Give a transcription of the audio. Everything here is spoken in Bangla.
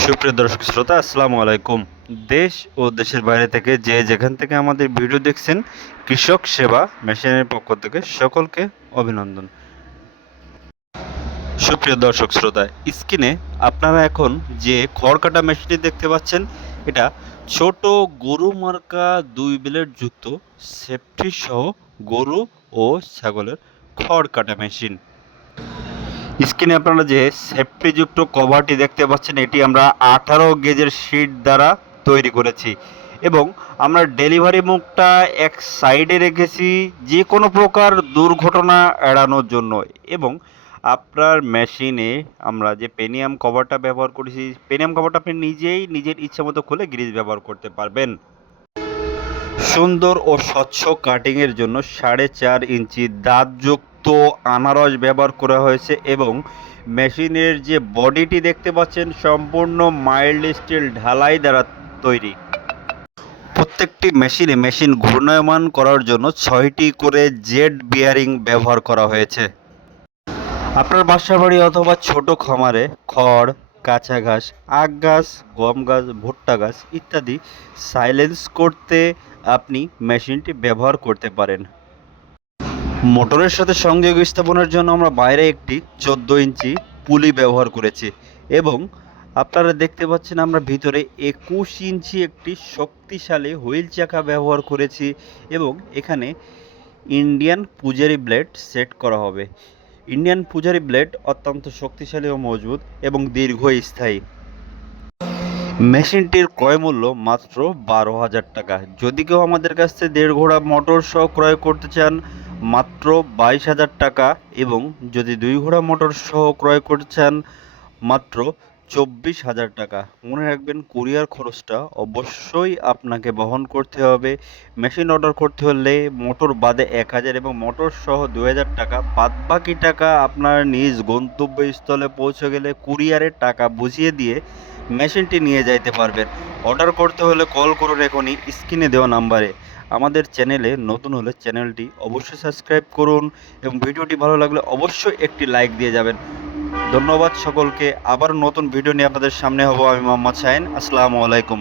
সুপ্রিয় দর্শক শ্রোতা, আসসালামু আলাইকুম। দেশ ও দেশের বাইরে থেকে যে যেখান থেকে আমাদের ভিডিও দেখছেন, কৃষক সেবা মেশিনের পক্ষ থেকে সকলকে অভিনন্দন। সুপ্রিয় দর্শক শ্রোতা, স্ক্রিনে আপনারা এখন যে খড় কাটা মেশিনটি দেখতে পাচ্ছেন, এটা ছোট গরু মার্কা দুই ব্লেড যুক্ত সেফটি সহ গরু ও ছাগলের খড় কাটা মেশিন। স্ক্রিনে আপনারা যে সেফটিযুক্ত কভারটি দেখতে পাচ্ছেন, এটি আমরা আঠারো গেজের শিট দ্বারা তৈরি করেছি। এবং আমরা ডেলিভারি মুখটা এক সাইডে রেখেছি, যে কোনো প্রকার দুর্ঘটনা এড়ানোর জন্য। এবং আপনার মেশিনে আমরা যে পেনিয়াম কভারটা ব্যবহার করেছি, পেনিয়াম কভারটা আপনি নিজেই নিজের ইচ্ছা মতো খুলে গ্রিজ ব্যবহার করতে পারবেন। সুন্দর ও স্বচ্ছ কাটিংয়ের জন্য সাড়ে চার ইঞ্চি দাঁতযুক্ত আনারস ব্যবহার করা হয়েছে এবং মেশিনের যে বডিটি দেখতে পাচ্ছেন সম্পূর্ণ মাইল্ড স্টিল ঢালাই দ্বারা তৈরি। প্রত্যেকটি মেশিনে মেশিন ঘূর্ণায়মান করার জন্য ছয়টি করে জেড বিয়ারিং ব্যবহার করা হয়েছে। আপনার বাসা বাড়ি অথবা ছোট খামারে খড়, কাঁচা ঘাস, আখ গাছ, গম গাছ, ভুট্টা গাছ ইত্যাদি সাইলেন্স করতে আপনি মেশিনটি ব্যবহার করতে পারেন। মোটরের সাথে সংযোগ স্থাপনের জন্য আমরা বাইরে একটি চোদ্দ ইঞ্চি পুলি ব্যবহার করেছি এবং আপনারা দেখতে পাচ্ছেন আমরা ভিতরে একুশ ইঞ্চি একটি শক্তিশালী হুইল চাকা ব্যবহার করেছি এবং এখানে ইন্ডিয়ান পূজারি ব্লেড সেট করা হবে। ইন্ডিয়ান পূজারি ব্লেড অত্যন্ত শক্তিশালী ও মজবুত এবং দীর্ঘস্থায়ী। মেশিনটির ক্রয় মূল্য মাত্র বারো হাজার টাকা। যদি কেউ আমাদের কাছ থেকে দেড় ঘোড়া মোটর সহ ক্রয় করতে চান মাত্র বাইশ হাজার টাকা এবং যদি দুই ঘোড়া মোটর সহ ক্রয় করছেন মাত্র চব্বিশ হাজার টাকা। মনে রাখবেন, কুরিয়ার খরচটা অবশ্যই আপনাকে বহন করতে হবে। মেশিন অর্ডার করতে হলে মোটর বাদে এক হাজার এবং মোটর সহ দু হাজার টাকা। বাদ বাকি টাকা আপনার নিজ গন্তব্যস্থলে পৌঁছে গেলে কুরিয়ারের টাকা বুঝিয়ে দিয়ে মেশিনটি নিয়ে যাইতে পারবেন। অর্ডার করতে হলে কল করুন এখনই স্ক্রিনে দেওয়া নাম্বারে। আমাদের চ্যানেলে নতুন হলে চ্যানেলটি অবশ্যই সাবস্ক্রাইব করুন এবং ভিডিওটি ভালো লাগলে অবশ্যই একটি লাইক দিয়ে যাবেন। ধন্যবাদ সকলকে। আবার নতুন ভিডিও নিয়ে আপনাদের সামনে হব আমি মোহাম্মদ শাহিন। আসসালামু আলাইকুম।